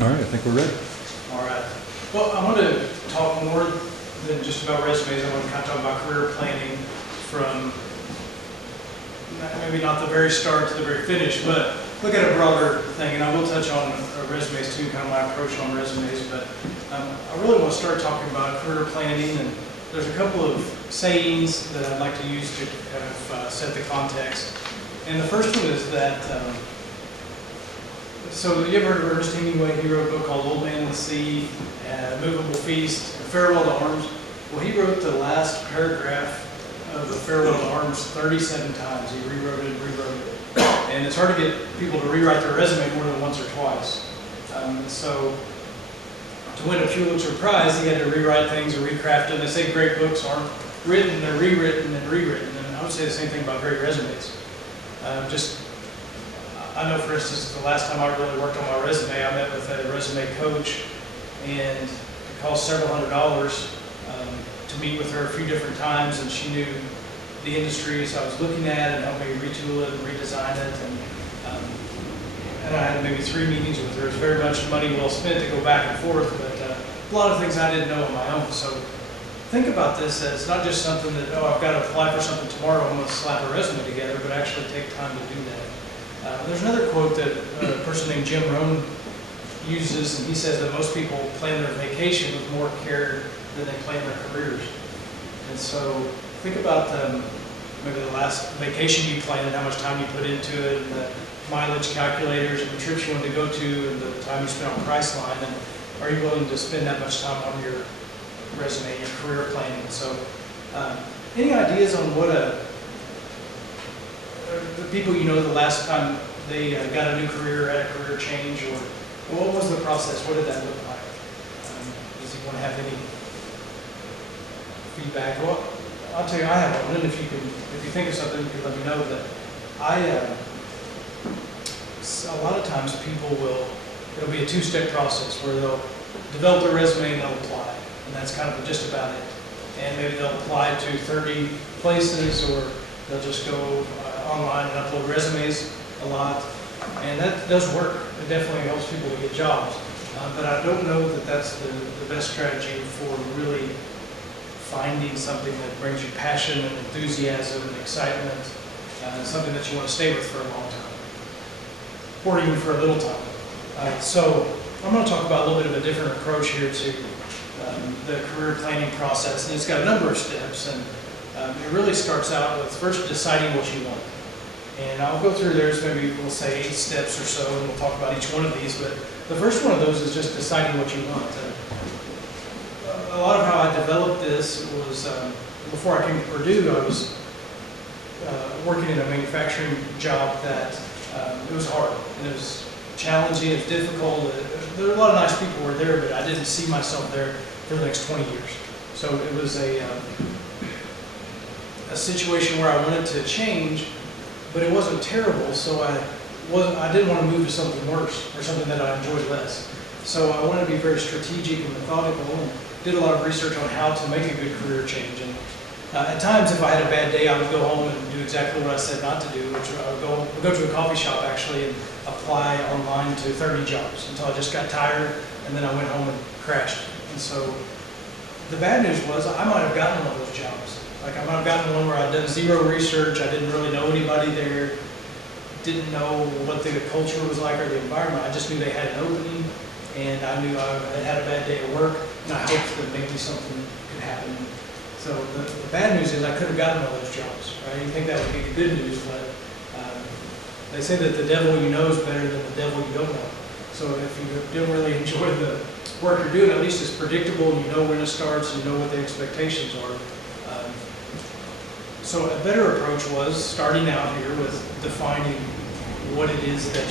All right, I think we're ready. All right. Well, I want to talk more than just about resumes. I want to kind of talk about career planning from maybe not the very start to the very finish, but look at a broader thing. And I will touch on resumes too, kind of my approach on resumes. But I really want to start talking about career planning. And there's a couple of sayings that I'd like to use to kind of set the context. And the first one is that. So you ever heard of Ernest Hemingway? He wrote a book called Old Man and the Sea, Movable Feast, Farewell to Arms. Well, he wrote the last paragraph of the Farewell to Arms 37 times. He rewrote it and rewrote it. And it's hard to get people to rewrite their resume more than once or twice. So to win a Pulitzer Prize, he had to rewrite things or recraft them. They say great books aren't written, they're rewritten and rewritten. And I would say the same thing about great resumes. I know, for instance, the last time I really worked on my resume, I met with a resume coach, and it cost several $100s to meet with her a few different times, and she knew the industries I was looking at and helped me retool it and redesign it. And I had maybe 3 meetings with her. It was very much money well spent to go back and forth, but a lot of things I didn't know on my own. So think about this as not just something that, oh, I've got to apply for something tomorrow, I'm going to slap a resume together, but actually take time to do that. There's another quote that a person named Jim Rohn uses, and he says that most people plan their vacation with more care than they plan their careers. And so think about maybe the last vacation you planned and how much time you put into it, and the mileage calculators and the trips you wanted to go to, and the time you spent on Priceline, and are you willing to spend that much time on your resume, your career planning? So any ideas on what the people you know the last time they got a new career, had a career change, or what was the process? What did that look like? Does anyone have any feedback? Well, I'll tell you, I have one, and if you think of something, you can let me know. That a lot of times it'll be a 2-step process where they'll develop their resume and they'll apply, and that's kind of just about it. And maybe they'll apply to 30 places, or they'll just go online and upload resumes a lot, and that does work. It definitely helps people to get jobs, but I don't know that that's the best strategy for really finding something that brings you passion and enthusiasm and excitement, something that you want to stay with for a long time, or even for a little time. So I'm going to talk about a little bit of a different approach here to the career planning process, and it's got a number of steps, and it really starts out with first deciding what you want. And I'll go through theirs, maybe we'll say 8 steps or so, and we'll talk about each one of these. But the first one of those is just deciding what you want. A lot of how I developed this was, before I came to Purdue, I was working in a manufacturing job that it was hard, and it was challenging, it was difficult. There were a lot of nice people who were there, but I didn't see myself there for the next 20 years. So it was a situation where I wanted to change, but it wasn't terrible, so I didn't want to move to something worse or something that I enjoyed less. So I wanted to be very strategic and methodical, and did a lot of research on how to make a good career change. And at times, if I had a bad day, I would go home and do exactly what I said not to do, which I would go to a coffee shop actually and apply online to 30 jobs until I just got tired, and then I went home and crashed. And so the bad news was I might have gotten one of those jobs. Like I might have gotten one where I'd done zero research, I didn't really know anybody there, didn't know what the culture was like or the environment. I just knew they had an opening, and I knew I had a bad day at work, and I hoped that maybe something could happen. So the bad news is I could have gotten one of those jobs, right? You think that would be the good news, but they say that the devil you know is better than the devil you don't know. So if you don't really enjoy the work you're doing, at least it's predictable, and you know when it starts, and you know what the expectations are. So a better approach was starting out here with defining what it is that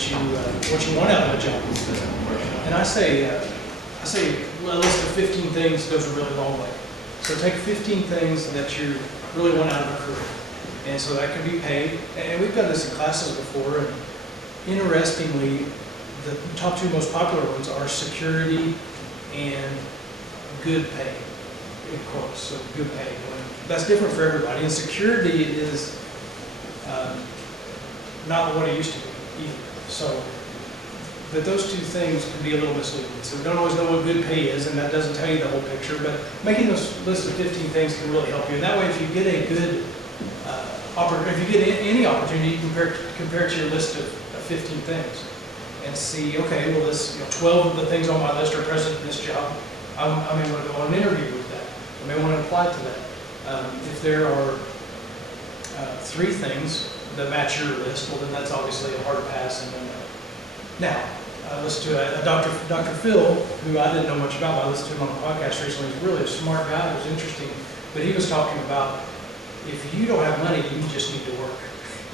what you want out of a job. And I say a list of 15 things goes a really long way. So take 15 things that you really want out of a career. And so that can be paid. And we've done this in classes before. And interestingly, the top 2 most popular ones are security and good pay, in quotes, so good pay. That's different for everybody. And security is not what it used to be either. So but those two things can be a little misleading. So we don't always know what good pay is, and that doesn't tell you the whole picture, but making this list of 15 things can really help you. And that way, if you get a good, if you get any opportunity, you can compare it to your list of 15 things and see, okay, well, this, 12 of the things on my list are present in this job. I may want to go on an interview with that. I may want to apply to that. If there are 3 things that match your list, well, then that's obviously a hard pass. And then, now, I listened to Dr. Phil, who I didn't know much about, but I listened to him on a podcast recently. He's really a smart guy. It was interesting. But he was talking about if you don't have money, you just need to work.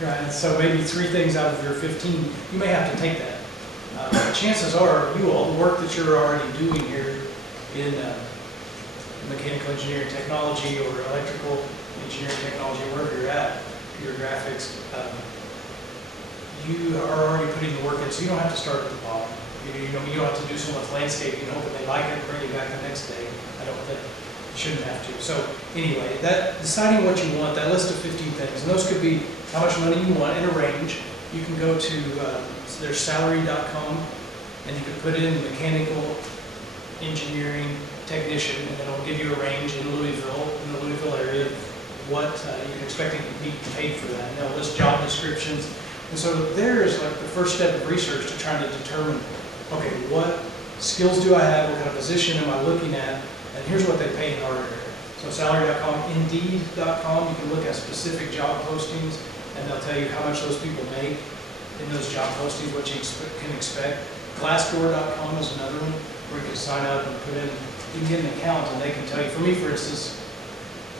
Right? So maybe 3 things out of your 15, you may have to take that. Chances are, the work that you're already doing here in mechanical engineering technology or electrical engineering technology, wherever you're at, your graphics, you are already putting the work in, so you don't have to start at the bottom. You don't have to do so much landscaping, hope that they like it, bring you back the next day. I don't think you shouldn't have to. So anyway, that deciding what you want, that list of 15 things, and those could be how much money you want in a range. You can go to there's salary.com, and you can put in mechanical engineering technician, and it'll give you a range in the Louisville area, what you can expect to be paid for that. And they'll list job descriptions. And so there is like the first step of research to trying to determine, okay, what skills do I have, what kind of position am I looking at, and here's what they pay in our area. So salary.com, indeed.com, you can look at specific job postings, and they'll tell you how much those people make in those job postings, what you can expect. Glassdoor.com is another one where you can sign up and put in, you can get an account, and they can tell you, for me, for instance,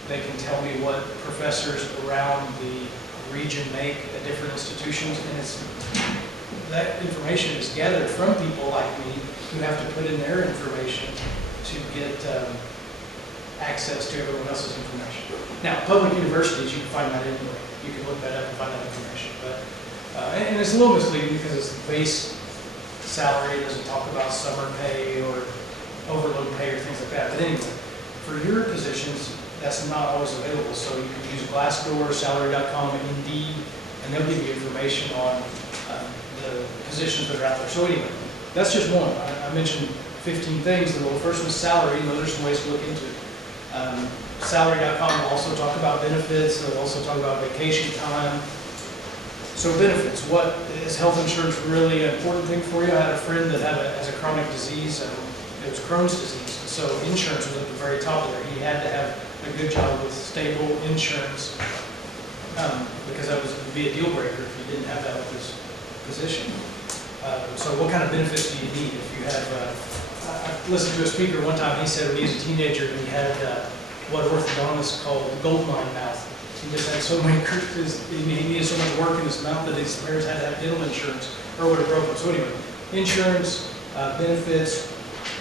they can tell me what professors around the region make at different institutions, and that information is gathered from people like me who have to put in their information to get access to everyone else's information. Now, public universities, you can find that anyway. You can look that up and find that information. But and it's a little misleading because it's the base salary. It doesn't talk about summer pay or overload pay or things like that. But anyway, for your positions, that's not always available. So you can use Glassdoor, salary.com, and Indeed, and they'll give you information on the positions that are out there. So anyway, that's just one. I mentioned 15 things. The first one's salary, and those are some ways to look into it. Salary.com will also talk about benefits. They'll also talk about vacation time. So benefits, what is health insurance really an important thing for you? I had a friend that has a chronic disease, it was Crohn's disease. So insurance was at the very top of there. He had to have a good job with stable insurance because that would be a deal breaker if you didn't have that with this position. So what kind of benefits do you need if you have, I listened to a speaker one time, he said when he was a teenager, he had what orthodontists call gold mine mouth. He just had so many, he needed so much work in his mouth that his parents had to have dental insurance or would have broken. So anyway, insurance, benefits,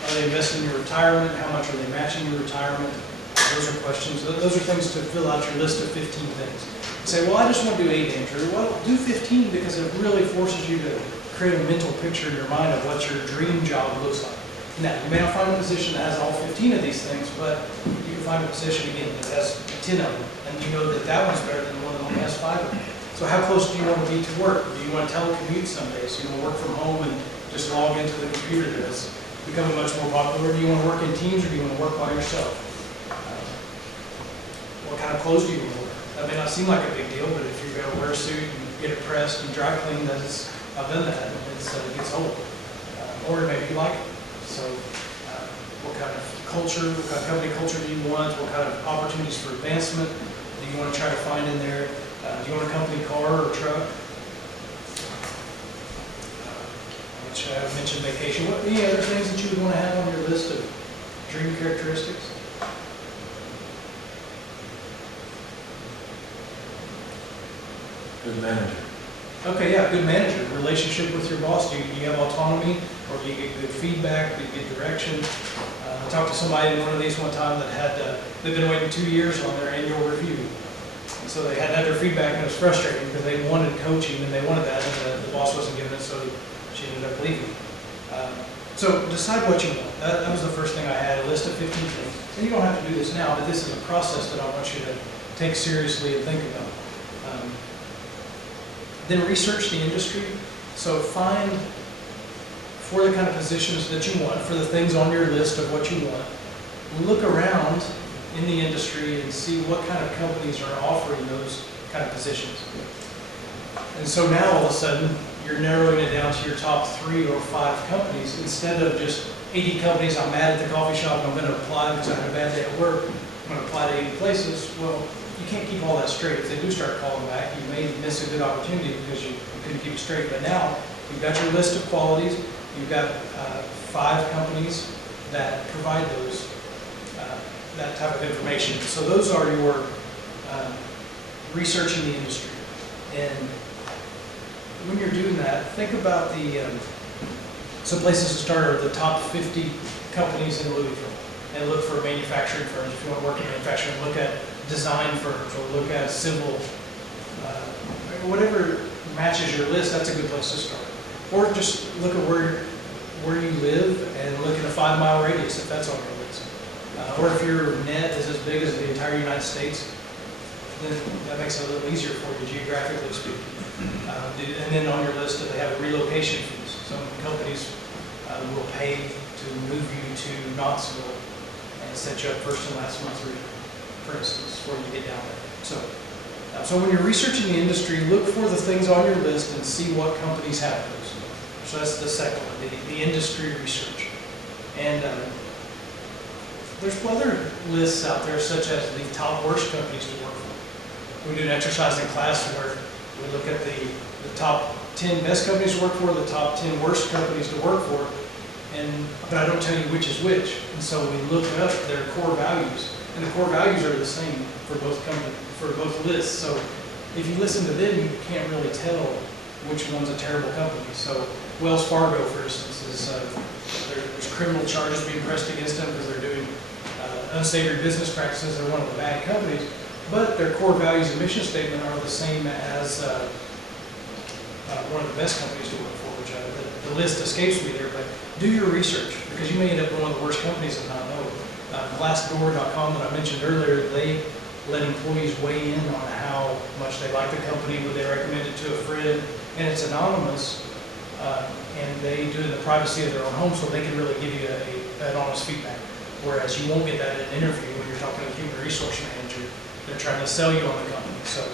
are they investing in your retirement? How much are they matching your retirement? Those are questions. Those are things to fill out your list of 15 things. You say, well, I just want to do 8, Andrew. Well, do 15 because it really forces you to create a mental picture in your mind of what your dream job looks like. Now, you may not find a position that has all 15 of these things, but you can find a position, again, that has 10 of them, and you know that that one's better than the one that only has 5 of them. So how close do you want to be to work? Do you want to telecommute some days? Do you want to work from home and just log into the computer that's becoming much more popular? Do you want to work in teams, or do you want to work by yourself? What kind of clothes do you want to wear? That may not seem like a big deal, but if you're going to wear a suit and get it pressed and dry cleaned, I've done that, and it gets old. Or maybe you like it. So what kind of culture, what kind of company culture do you want? What kind of opportunities for advancement do you want to try to find in there? Do you want a company car or truck? Which I mentioned vacation. What any other things that you would want to have on your list of dream characteristics? Good manager. Okay, yeah, good manager. Relationship with your boss. Do you have autonomy, or do you get good feedback? Do you get direction? I talked to somebody in one of these one time that had they've been waiting 2 years on their annual review, and so they had to have their feedback, and it was frustrating because they wanted coaching and they wanted that, and the boss wasn't giving it, so she ended up leaving. So decide what you want. That was the first thing I had, a list of 15 things. And you don't have to do this now, but this is a process that I want you to take seriously and think about. Then research the industry. So find for the kind of positions that you want, for the things on your list of what you want. Look around in the industry and see what kind of companies are offering those kind of positions. And so now all of a sudden, you're narrowing it down to your top 3 or 5 companies instead of just 80 companies. I'm mad at the coffee shop, I'm going to apply because I had a bad day at work. I'm going to apply to 80 places. Well, you can't keep all that straight. If they do start calling back, you may miss a good opportunity because you couldn't keep it straight. But now, you've got your list of qualities. You've got 5 companies that provide those, that type of information. So those are your research in the industry. And when you're doing that, think about some places to start are the top 50 companies in Louisville. And look for manufacturing firms. If you want to work in manufacturing, look at design firms or look at civil, whatever matches your list, that's a good place to start. Or just look at where you live and look at a 5-mile radius if that's on your list. Or if your net is as big as the entire United States, then that makes it a little easier for you geographically speaking. And then on your list, they have relocation fees. Some companies will pay to move you to Knoxville and set you up first and last month, for instance, before you get down there. So when you're researching the industry, look for the things on your list and see what companies have those. So that's the second one, the industry research. And there's other lists out there, such as the top worst companies to work for. We do an exercise in class where we look at the top 10 best companies to work for, the top 10 worst companies to work for, but I don't tell you which is which. And so we look up their core values, and the core values are the same for both companies, for both lists. So if you listen to them, you can't really tell which one's a terrible company. So Wells Fargo, for instance, there's criminal charges being pressed against them because they're doing unsavory business practices. They're one of the bad companies, but their core values and mission statement are the same as one of the best companies to work for, which the list escapes me there, but do your research because you may end up with one of the worst companies and not know. Glassdoor.com that I mentioned earlier, they let employees weigh in on how much they like the company, would they recommend it to a friend, and it's anonymous, and they do it in the privacy of their own home, so they can really give you an honest feedback. Whereas you won't get that in an interview when you're talking to a human resource manager. They're trying to sell you on the company. So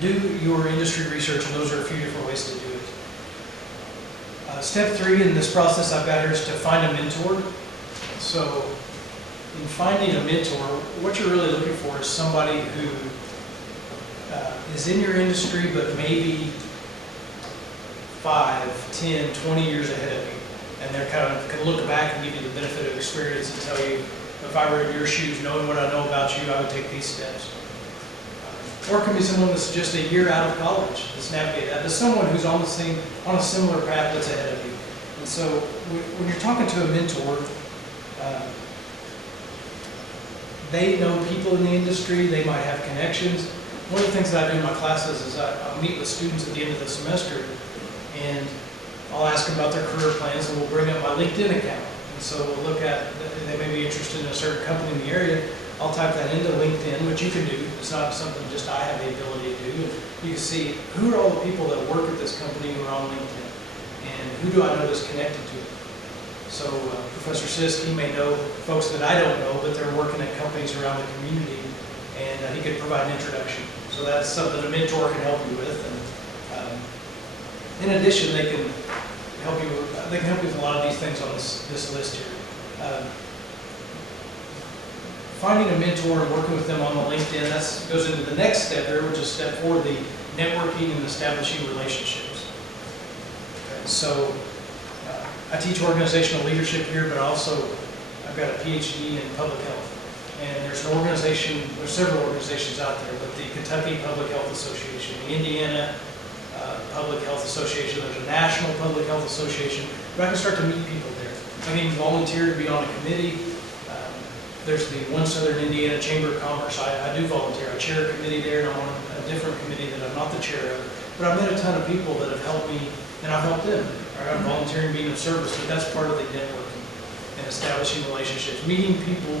do your industry research, and those are a few different ways to do it. Step 3 in this process I've got here is to find a mentor. So in finding a mentor, what you're really looking for is somebody who is in your industry, but maybe 5, 10, 20 years ahead of you. And they're kind of can look back and give you the benefit of experience and tell you, if I were in your shoes, knowing what I know about you, I would take these steps. Or it can be someone that's just a year out of college that's navigated that. There's someone who's on a similar path that's ahead of you. And so when you're talking to a mentor, they know people in the industry, they might have connections. One of the things that I do in my classes is I'll meet with students at the end of the semester, and I'll ask them about their career plans, and we'll bring up my LinkedIn account. And so we'll look at, they may be interested in a certain company in the area. I'll type that into LinkedIn, which you can do. It's not something just I have the ability to do. You can see who are all the people that work at this company who are on LinkedIn, and who do I know that's connected to it. So Professor Sisk, he may know folks that I don't know, but they're working at companies around the community, and he could provide an introduction. So that's something a mentor can help you with. And in addition, they can help you. They can help you with a lot of these things on this list here. Finding a mentor and working with them on the LinkedIn, that goes into the next step there, which is step 4, the networking and establishing relationships. Okay, so I teach organizational leadership here, but also I've got a PhD in public health. And there's several organizations out there, but the Kentucky Public Health Association, the Indiana Public Health Association, there's a National Public Health Association, but I can start to meet people there. I can even volunteer to be on a committee. There's the One Southern Indiana Chamber of Commerce. I do volunteer. I chair a committee there, and I'm on a different committee that I'm not the chair of. But I've met a ton of people that have helped me, and I've helped them. Right? I'm volunteering, being of service, but that's part of the networking and establishing relationships, meeting people.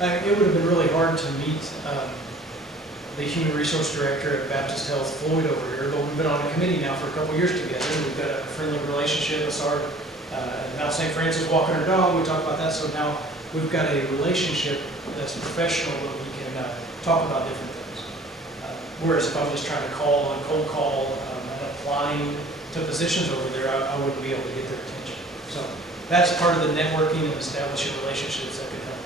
It would have been really hard to meet the Human Resource Director at Baptist Health, Floyd, over here, but we've been on a committee now for a couple years together. We've got a friendly relationship. With our now St. Francis walking her dog, we talk about that, so now we've got a relationship that's professional that we can talk about different things. Whereas if I'm just trying to cold call, and applying to positions over there, I wouldn't be able to get their attention. So that's part of the networking and establishing relationships that could help.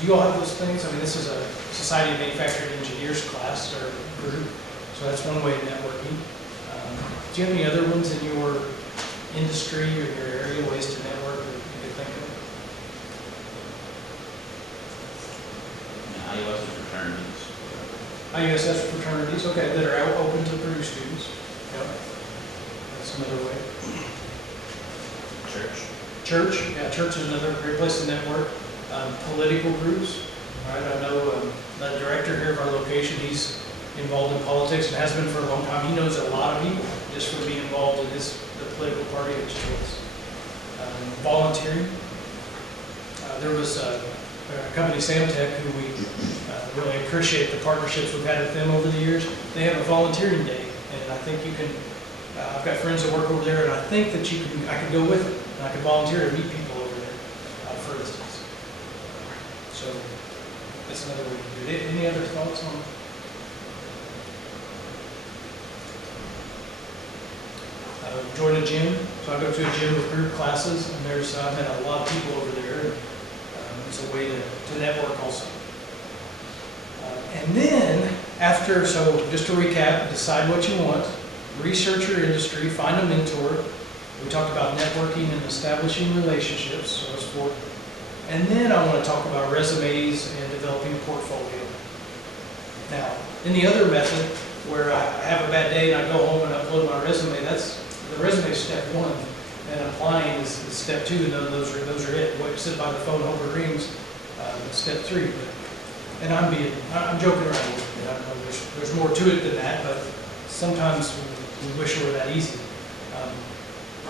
Do you all have those things? I mean, this is a Society of Manufacturing Engineers class or group, so that's one way of networking. Do you have any other ones in your industry or your area, ways to network that you could think of? IUS fraternities. IUSS fraternities, okay, that are open to Purdue students. Yep. That's another way. Church, yeah, church is another great place to network. Political groups, right? I know the director here of our location, he's involved in politics and has been for a long time. He knows a lot of people just from being involved in the political party of his choice. Volunteering. There was a company, Samtech, who we really appreciate the partnerships we've had with them over the years. They have a volunteering day, and I think you can, I've got friends that work over there, and I think that I could go with it, and I could volunteer to meet people over there, for instance. So that's another way to do it. Any other thoughts on? Join a gym. So I go to a gym with group classes, and I've met a lot of people over there. And, it's a way to network also. And then so just to recap, decide what you want, research your industry, find a mentor. We talked about networking and establishing relationships, so that's 4. And then I want to talk about resumes and developing a portfolio. Now, in the other method, where I have a bad day and I go home and upload my resume, the resume is step 1, and applying is step 2, and those are it. Sit by the phone, hope it rings, step 3. And I'm joking around a little bit. I know there's more to it than that, but sometimes we wish it were that easy.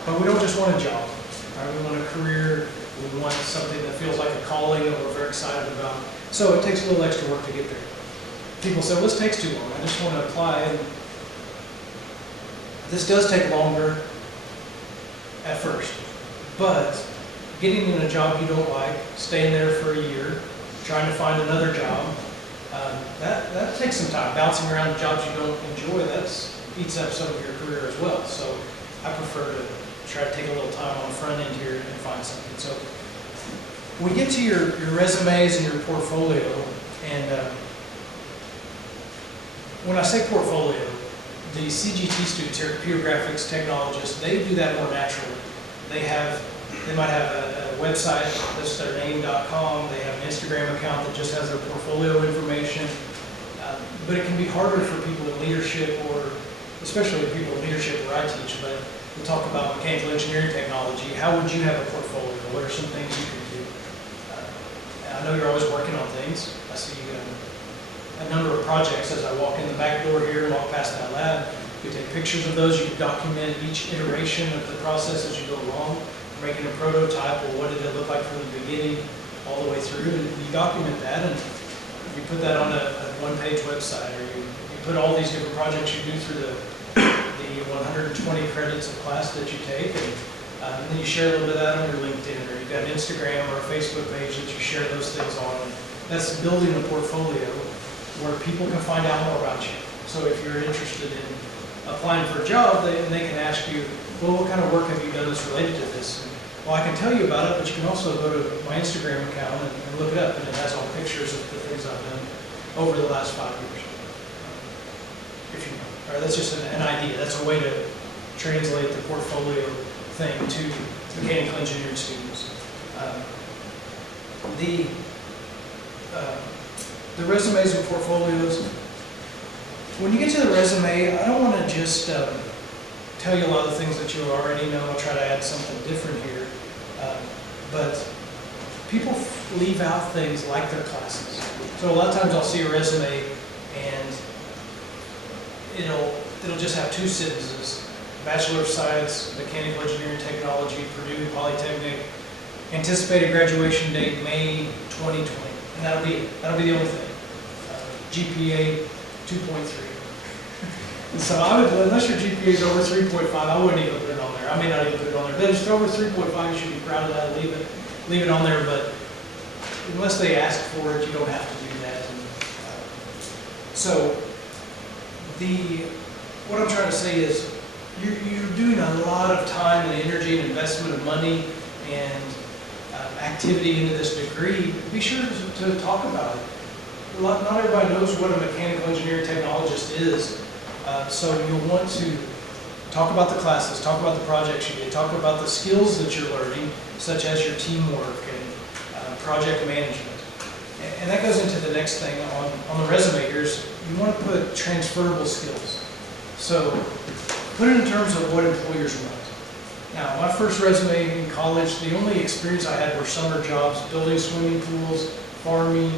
But we don't just want a job, right? We want a career. We want something that feels like a calling that we're very excited about. So it takes a little extra work to get there. People say, well, this takes too long. I just want to apply. And this does take longer at first. But getting in a job you don't like, staying there for a year, trying to find another job, that takes some time. Bouncing around jobs you don't enjoy, that eats up some of your career as well. So I prefer to try to take a little time on the front end here and find something. So when we get to your resumes and your portfolio, and when I say portfolio, the CGT students here, computer graphics technologists, they do that more naturally. They might have a website that's their name.com. They have an Instagram account that just has their portfolio information. But it can be harder for people in leadership, or especially people in leadership where I teach. But we talk about mechanical engineering technology. How would you have a portfolio? What are some things you could do? I know you're always working on things. I see a number of projects as I walk in the back door here and walk past that lab. You take pictures of those. You can document each iteration of the process as you go along. Making a prototype, or what did it look like from the beginning all the way through, and you document that, and you put that on a one-page website, or you put all these different projects you do through the 120 credits of class that you take, and then you share a little bit of that on your LinkedIn, or you've got an Instagram or a Facebook page that you share those things on. And that's building a portfolio where people can find out more about you. So if you're interested in applying for a job, they can ask you, well, what kind of work have you done that's related to this? And, well, I can tell you about it, but you can also go to my Instagram account and look it up, and it has all pictures of the things I've done over the last 5 years. If you know. All right, that's just an idea. That's a way to translate the portfolio thing to mechanical engineering students. The resumes and portfolios. When you get to the resume, I don't want to just tell you a lot of the things that you already know. I'll try to add something different here. But people leave out things like their classes. So a lot of times I'll see a resume and it'll just have 2 sentences. Bachelor of Science, Mechanical Engineering Technology, Purdue Polytechnic, anticipated graduation date May 2020. And that'll be it. That'll be the only thing. GPA 2.3. And so I would, unless your GPA is over 3.5, I wouldn't even put it on there. I may not even put it on there. But if it's over 3.5, you should be proud of that. Leave it on there. But unless they ask for it, you don't have to do that. And, so what I'm trying to say is you're doing a lot of time and energy and investment of money and activity into this degree. Be sure to talk about it. Not everybody knows what a mechanical engineering technologist is. So you'll want to talk about the classes, talk about the projects you did, talk about the skills that you're learning, such as your teamwork and project management. And that goes into the next thing on the resume here is you want to put transferable skills. So put it in terms of what employers want. Now, my first resume in college, the only experience I had were summer jobs, building swimming pools, farming,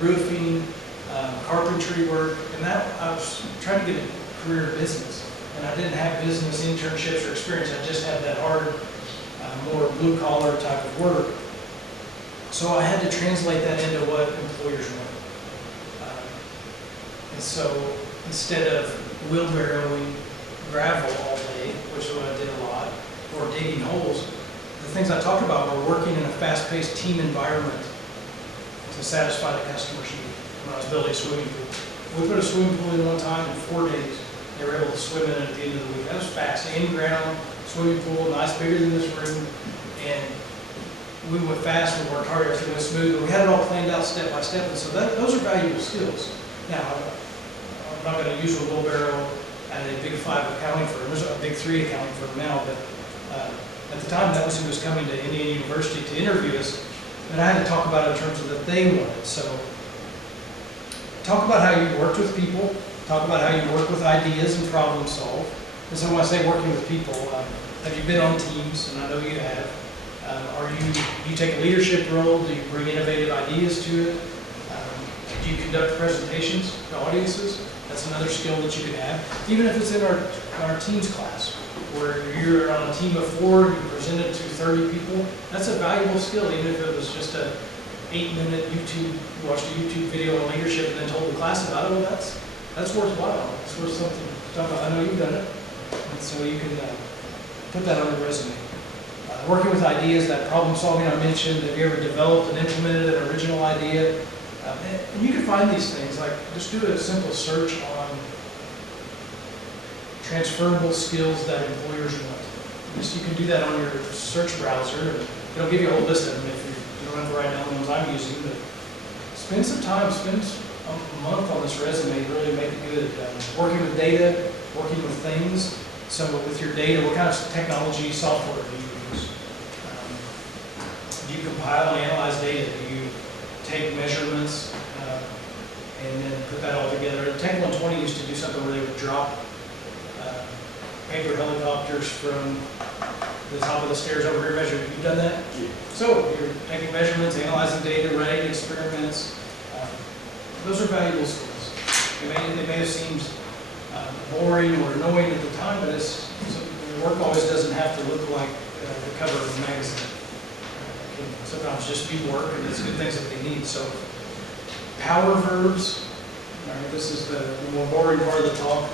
roofing, carpentry work, and that I was trying to get a career in business. And I didn't have business internships or experience, I just had that hard, more blue-collar type of work. So I had to translate that into what employers want. And so instead of wheelbarrowing gravel all day, which is what I did a lot, or digging holes, the things I talked about were working in a fast-paced team environment to satisfy the customer's need. When I was building a swimming pool, we put a swimming pool in one time in 4 days. They were able to swim in it at the end of the week. That was fast, in-ground swimming pool, nice, bigger than this room, and we went fast, we worked hard, everything went smooth, but we had it all planned out step by step, and so those are valuable skills. Now, I'm not going to use a wheelbarrow at a big 5 accounting firm. There's a big 3 accounting firm now, but at the time, that was who was coming to Indiana University to interview us, and I had to talk about it in terms of that they wanted. So, talk about how you worked with people, talk about how you work with ideas and problem solve. And so when I say working with people, have you been on teams? And I know you have. Do you take a leadership role? Do you bring innovative ideas to it? Do you conduct presentations to audiences? That's another skill that you can have. Even if it's in our teams class, where you're on a team of 4, you presented to 30 people, that's a valuable skill, even if it was just a 8-minute you watched a YouTube video on leadership and then told the class about it. Well, that's worthwhile. It's worth something to talk about. I know you've done it, and so you can put that on your resume. Working with ideas, that problem solving I mentioned. Have you ever developed and implemented an original idea? And you can find these things, like just do a simple search on transferable skills that employers want. You can do that on your search browser, and it'll give you a whole list of them if you don't have to write down the ones I'm using. But spend some time, spend a month on this resume to really make it good. Working with data, working with things. So with your data, what kind of technology software do you use? Do you compile and analyze data? Do you take measurements and then put that all together? Tech 120 used to do something where they would drop paper helicopters from the top of the stairs over here measuring. You've done that? Yeah. So you're taking measurements, analyzing data, running experiments. Those are valuable skills. They may have seemed boring or annoying at the time, but the work always doesn't have to look like the cover of a magazine. It can sometimes just be work, and it's good things that they need. So power verbs. All right, this is the more boring part of the talk,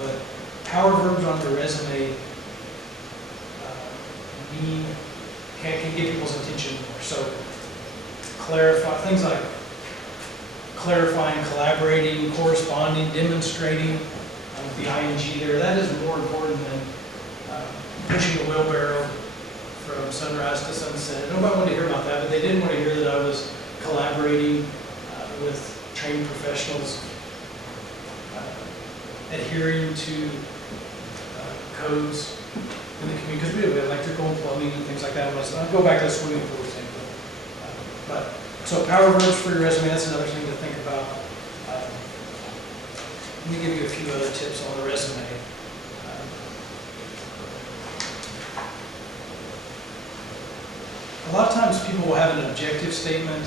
but power verbs on your resume can get people's attention more. So clarify things like clarifying, collaborating, corresponding, demonstrating with the ing there. That is more important than pushing a wheelbarrow from sunrise to sunset. Nobody wanted to hear about that, but they did want to hear that I was collaborating with trained professionals, adhering to codes in the community, because we have electrical and plumbing and things like that. I'll go back to the swimming pool example. So power verbs for your resume, that's another thing to think about. Let me give you a few other tips on the resume. A lot of times people will have an objective statement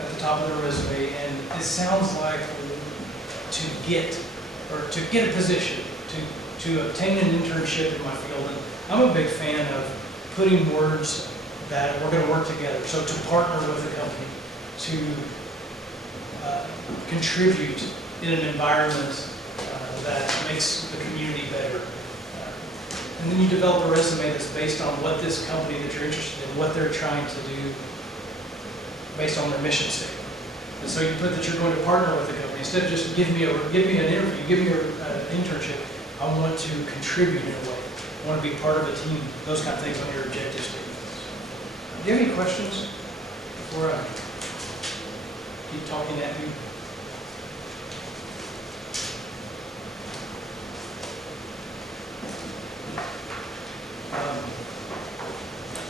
at the top of their resume, and it sounds like to get a position, to obtain an internship in my field. And I'm a big fan of putting words that we're going to work together. So to partner with a company, to contribute in an environment that makes the community better. And then you develop a resume that's based on what this company that you're interested in, what they're trying to do based on their mission statement. And so you put that you're going to partner with the company. Instead of just give me an interview, give me an internship, I want to contribute in a way. I want to be part of a team, those kind of things on your objective statements. Do you have any questions before I keep talking at you?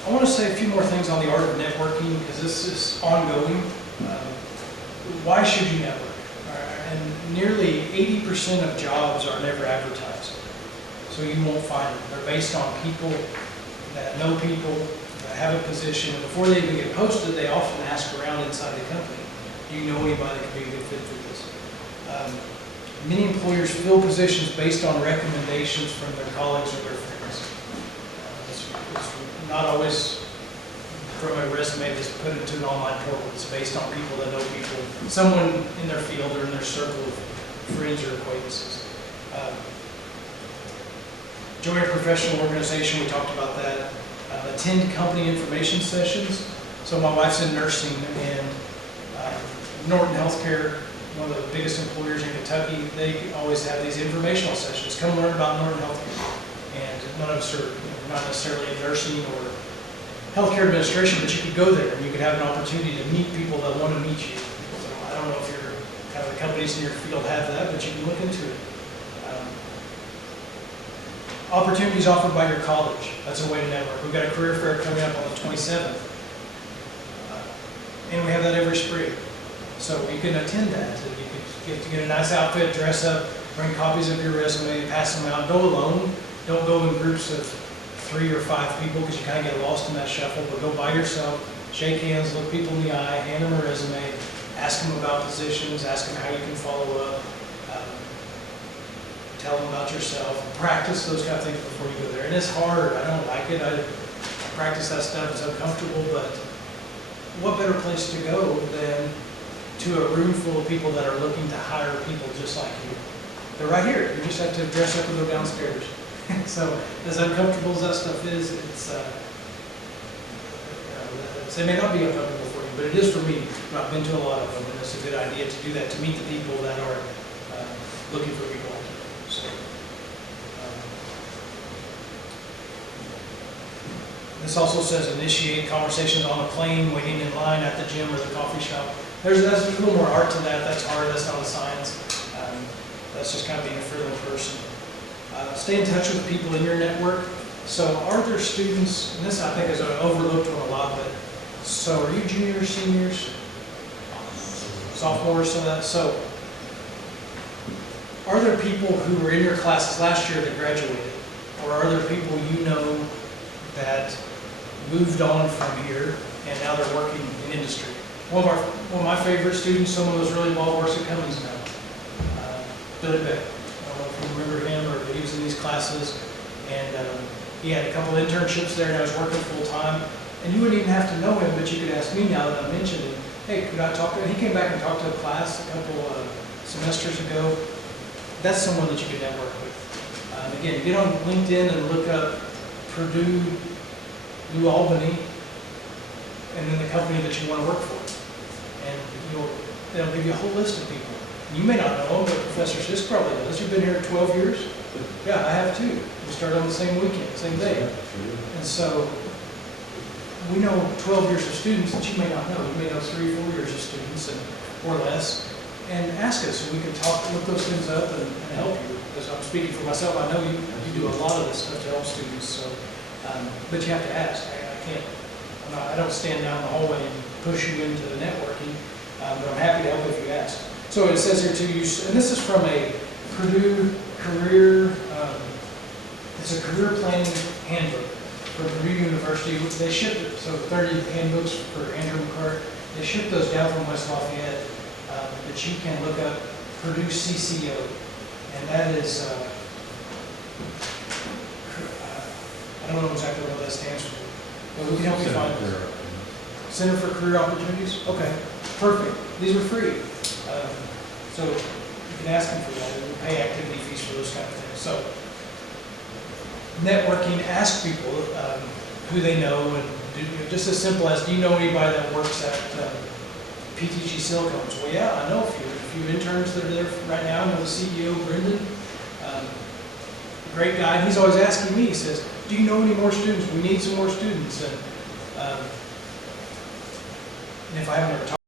I want to say a few more things on the art of networking because this is ongoing. Why should you network? And nearly 80% of jobs are never advertised, so you won't find them. They're based on people that know people, that have a position, and before they even get posted, they often ask around inside the company, do you know anybody that could be a good fit for this? Many employers fill positions based on recommendations from their colleagues or their friends. It's not always from a resume that's put into an online portal. It's based on people that know people, someone in their field or in their circle of friends or acquaintances. Join a professional organization, we talked about that. Attend company information sessions. So my wife's in nursing, and Norton Healthcare, one of the biggest employers in Kentucky, they always have these informational sessions. Come learn about Norton Healthcare. And none of us are not necessarily in nursing or healthcare administration, but you could go there and you could have an opportunity to meet people that want to meet you. So I don't know if your kind of the companies in your field have that, but you can look into it. Opportunities offered by your college. That's a way to network. We've got a career fair coming up on the 27th. And we have that every spring. So you can attend that. You can get a nice outfit, dress up, bring copies of your resume, pass them out. Go alone. Don't go in groups of 3 or 5 people because you kind of get lost in that shuffle, but go by yourself, shake hands, look people in the eye, hand them a resume, ask them about positions, ask them how you can follow up, tell them about yourself, practice those kind of things before you go there. And it's hard, I don't like it, I practice that stuff, it's uncomfortable, but what better place to go than to a room full of people that are looking to hire people just like you. They're right here, you just have to dress up and go downstairs. So as uncomfortable as that stuff is, it may not be uncomfortable for you, but it is for me. I've been to a lot of them, and it's a good idea to do that, to meet the people that are looking for people like you. So, this also says initiate conversations on a plane, waiting in line at the gym or the coffee shop. There's a little more art to that. That's hard. That's not a science. That's just kind of being a friendly person. Stay in touch with people in your network. So are there students, and this I think is an overlooked one a lot, but so are you juniors, seniors, sophomores, so are there people who were in your classes last year that graduated? Or are there people you know that moved on from here and now they're working in industry? One of my favorite students, someone who's really well works at Cummins now, Billy Beck. I don't know if you remember him or he was in these classes, and he had a couple internships there and I was working full time. And you wouldn't even have to know him, but you could ask me now that I mentioned him, hey, could I talk to him? He came back and talked to a class a couple semesters ago. That's someone that you could network with. Again, get on LinkedIn and look up Purdue, New Albany, and then the company that you want to work for. And they'll give you a whole list of people. You may not know them, but Professor Sisk probably does. You've been here 12 years? Yeah, I have too. We started on the same weekend, same day. And so we know 12 years of students that you may not know. You may know 3 or 4 years of students or less. And ask us so we can look those things up and help you. Because I'm speaking for myself, I know you do a lot of this stuff to help students. So, but you have to ask. I don't stand down the hallway and push you into the networking, but I'm happy to help if you ask. So it says here too, and this is from a Purdue career, it's a career planning handbook for Purdue University. They shipped it, so 30 handbooks for Andrew McCart. They shipped those down from West Lafayette, but you can look up Purdue CCO, and that is, I don't know exactly what that stands for, but we can help you find it. Center for Career Opportunities? Okay, perfect. These are free. So you can ask them for that, and we'll pay activity fees for those kind of things. So, networking, ask people who they know, and just as simple as, do you know anybody that works at PTG Silicones? Well, yeah, I know a few interns that are there right now. I know the CEO, Brendan, great guy. He's always asking me, he says, do you know any more students? We need some more students. And if I haven't ever talked